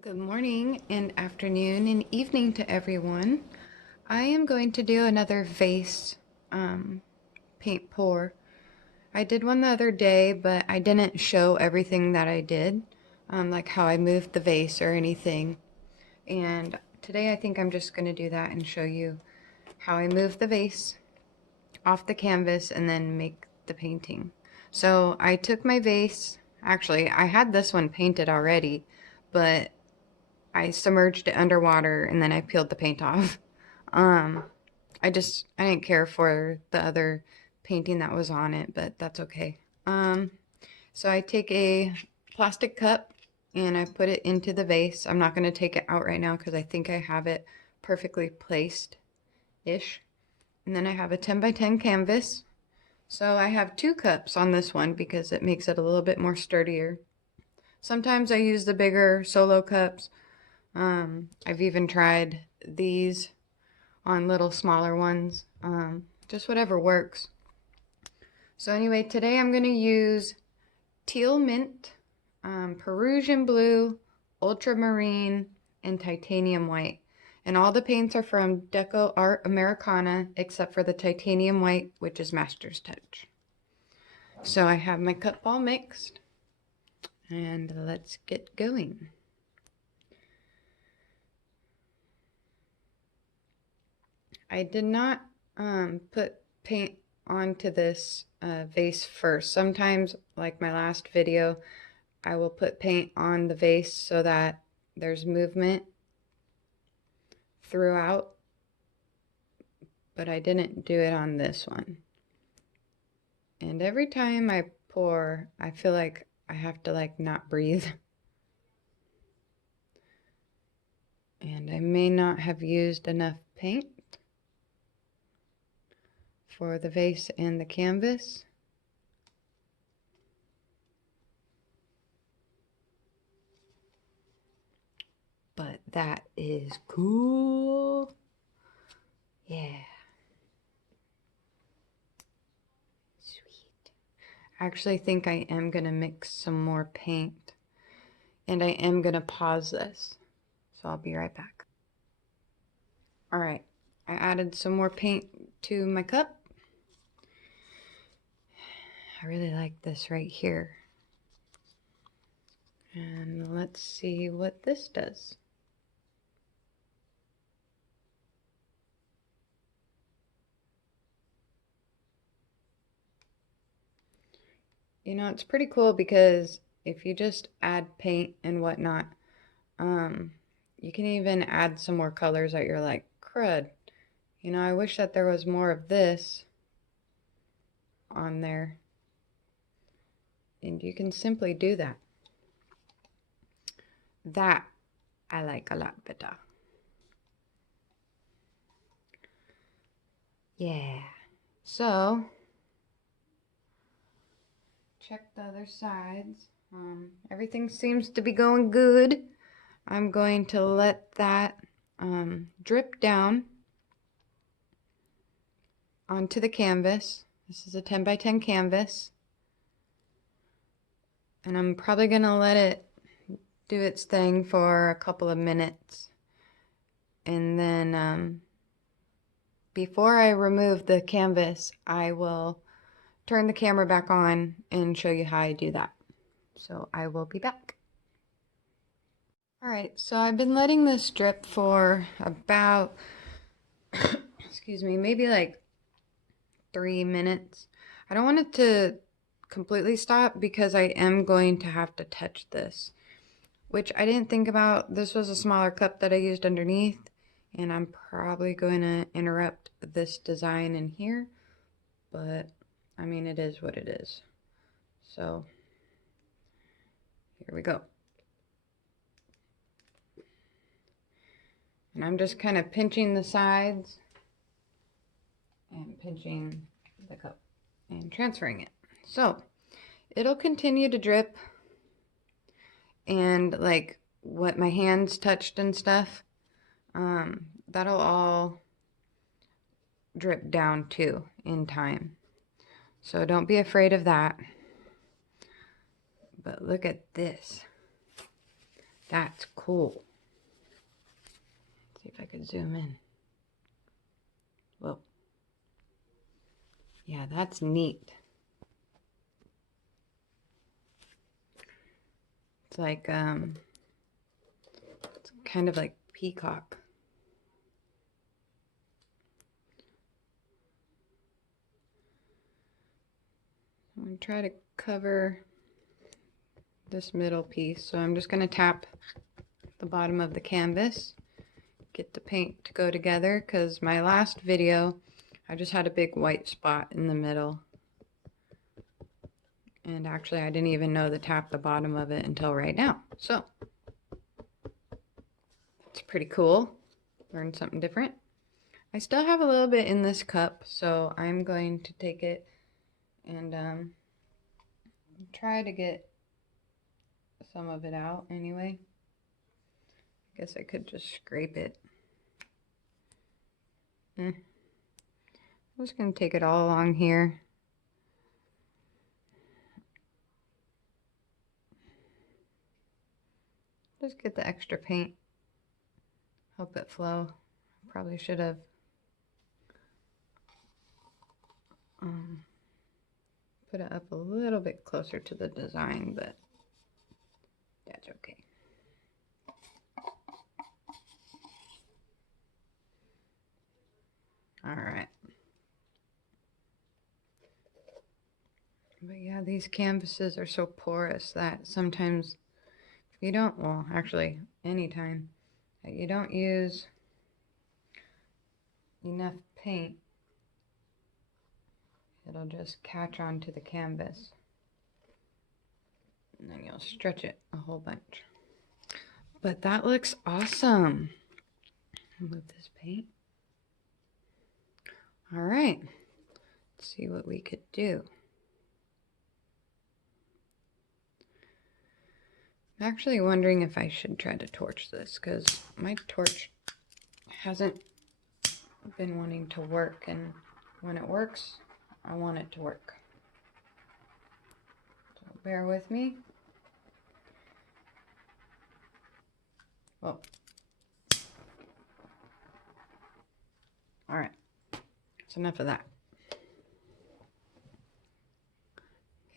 Good morning and afternoon and evening to everyone. I am going to do another vase paint pour. I did one the other day, but I didn't show everything that I did, like how I moved the vase or anything. And today I think I'm just going to do that and show you how I move the vase off the canvas and then make the painting. So I took my vase, actually I had this one painted already, but I submerged it underwater and then I peeled the paint off. Um, I didn't care for the other painting that was on it, but that's okay. So I take a plastic cup and I put it into the vase. I'm not going to take it out right now because I think I have it perfectly placed-ish. And then I have a 10 by 10 canvas. So I have 2 cups on this one because it makes it a little bit more sturdier. Sometimes I use the bigger solo cups. I've even tried these on little smaller ones, just whatever works. So anyway, today I'm going to use teal mint, Perusian blue, ultramarine, and titanium white. And all the paints are from Deco Art Americana except for the titanium white, which is Master's Touch. So I have my cup all mixed, and let's get going. I did not put paint onto this vase first. Sometimes, like my last video, I will put paint on the vase so that there's movement throughout, but I didn't do it on this one. And every time I pour, I feel like I have to not breathe. And I may not have used enough paint for the vase and the canvas. But that is cool. Yeah. Sweet. I actually think I am going to mix some more paint. And I am going to pause this. So I'll be right back. Alright. I added some more paint to my cup. I really like this right here. And let's see what this does. You know, it's pretty cool because if you just add paint and whatnot, you can even add some more colors that you're like, crud. You know, I wish that there was more of this on there. And you can simply do that. That I like a lot better. Yeah. So, check the other sides. Everything seems to be going good. I'm going to let that drip down onto the canvas. This is a 10 by 10 canvas. And I'm probably going to let it do its thing for a couple of minutes. And then before I remove the canvas, I will turn the camera back on and show you how I do that. So I will be back. Alright, so I've been letting this drip for about, excuse me, maybe like 3 minutes. I don't want it to completely stop because I am going to have to touch this, which I didn't think about. This was a smaller cup that I used underneath, and I'm probably going to interrupt this design in here, but I mean, it is what it is. So here we go. And I'm just kind of pinching the sides and pinching the cup and transferring it. So it'll continue to drip, and like what my hands touched and stuff, that'll all drip down too in time. So don't be afraid of that. But look at this. That's cool. Let's see if I could zoom in. Whoa. Yeah, that's neat. It's like, it's kind of like peacock. I'm going to try to cover this middle piece. So I'm just going to tap the bottom of the canvas, get the paint to go together, because my last video, I just had a big white spot in the middle. And actually, I didn't even know to tap the bottom of it until right now. So, it's pretty cool. Learned something different. I still have a little bit in this cup, so I'm going to take it and try to get some of it out anyway. I guess I could just scrape it. I'm just going to take it all along here. Just get the extra paint. Help it flow. Probably should have put it up a little bit closer to the design, but that's okay. All right. But yeah, these canvases are so porous that sometimes if you don't, well, actually, anytime that you don't use enough paint, it'll just catch onto the canvas. And then you'll stretch it a whole bunch. But that looks awesome. Move this paint. All right. Let's see what we could do. I'm actually wondering if I should try to torch this, because my torch hasn't been wanting to work, and when it works, I want it to work. So bear with me. Well, all right, that's enough of that.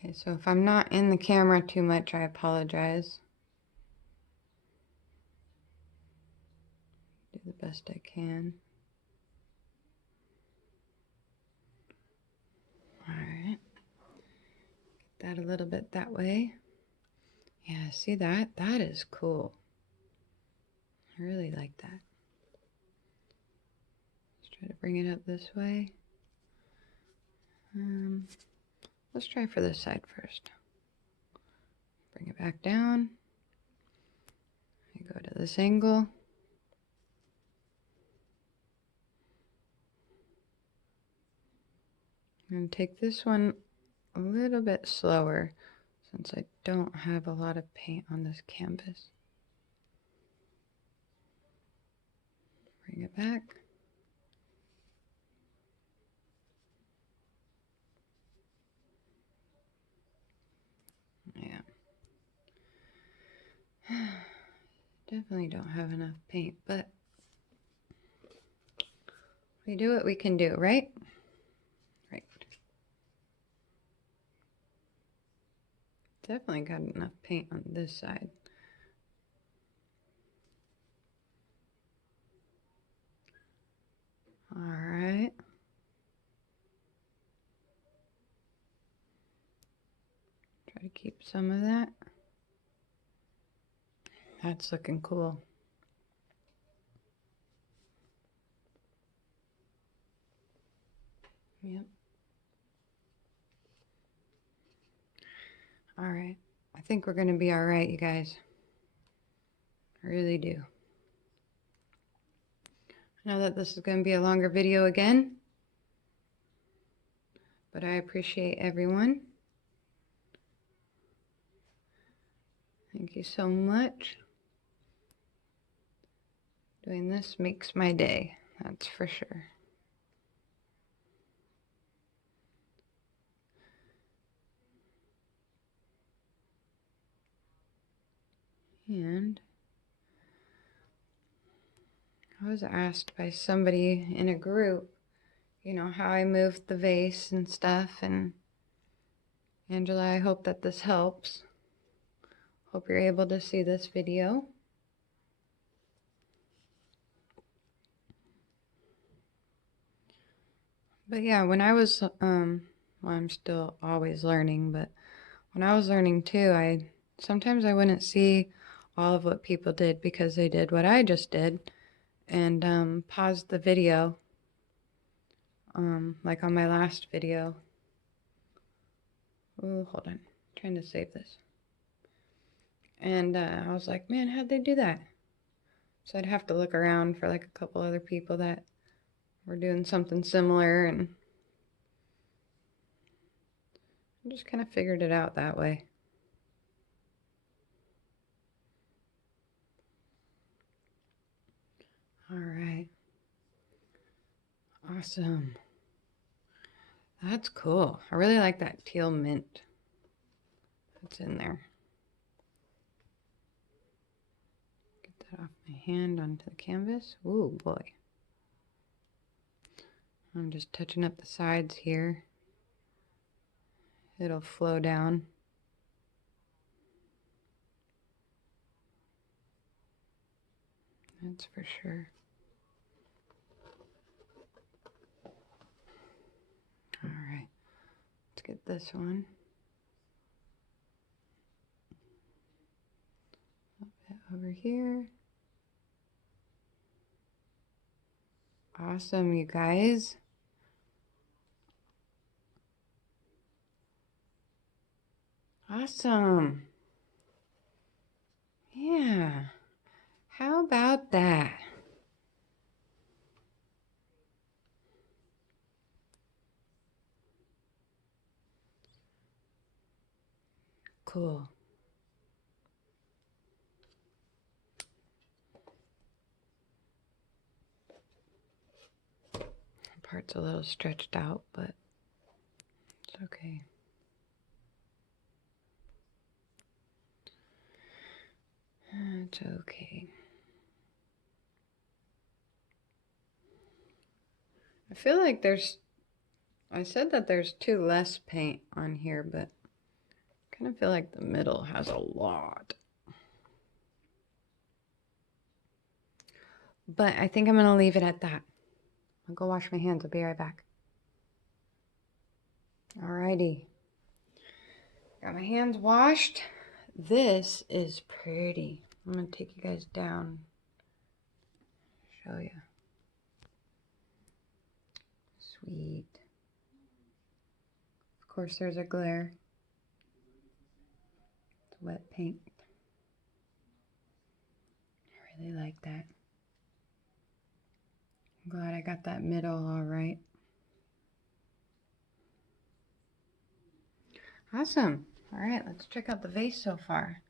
Okay, so if I'm not in the camera too much, I apologize. Do the best I can. All right, get that a little bit that way. Yeah, see that? That is cool. I really like that. Let's try to bring it up this way. Let's try for this side first. Bring it back down. I go to this angle. I'm going to take this one a little bit slower since I don't have a lot of paint on this canvas. Bring it back. Yeah. Definitely don't have enough paint, but we do what we can do, right? Right. Definitely got enough paint on this side. All right. Try to keep some of that. That's looking cool. Yep. All right. I think we're going to be all right, you guys. I really do. I know that this is going to be a longer video again, but I appreciate everyone. Thank you so much. Doing this makes my day, that's for sure. And I was asked by somebody in a group, you know, how I moved the vase and stuff, and Angela, I hope that this helps. Hope you're able to see this video. But yeah, when I was, well, I'm still always learning, but when I was learning too, sometimes I wouldn't see all of what people did because they did what I just did, and paused the video, like on my last video. Oh, hold on, I'm trying to save this. And I was like, man, how'd they do that? So I'd have to look around for like a couple other people that were doing something similar, and I just kind of figured it out that way. All right. Awesome. That's cool. I really like that teal mint that's in there. Get that off my hand onto the canvas. Ooh, boy. I'm just touching up the sides here. It'll flow down. That's for sure. All right. Let's get this one. A bit over here. Awesome, you guys. Awesome. Yeah. How about that? Cool. Part's a little stretched out, but it's okay. It's okay. I feel like I said that there's too less paint on here, but I kind of feel like the middle has a lot. But I think I'm going to leave it at that. I'll go wash my hands. I'll be right back. Alrighty. Got my hands washed. This is pretty. I'm going to take you guys down. Show you. Sweet. Of course, there's a glare. It's wet paint. I really like that. I'm glad I got that middle all right. Awesome. All right, let's check out the vase so far.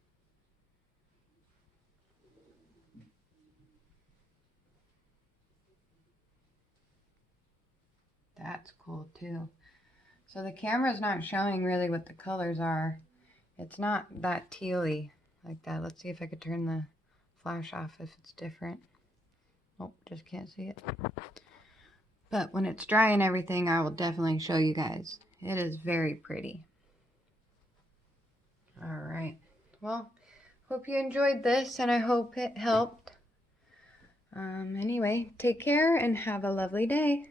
That's cool too. So the camera's not showing really what the colors are. It's not that tealy like that. Let's see if I could turn the flash off if it's different. Oh, just can't see it. But when it's dry and everything, I will definitely show you guys. It is very pretty. All right. Well, hope you enjoyed this, and I hope it helped. Anyway, take care and have a lovely day.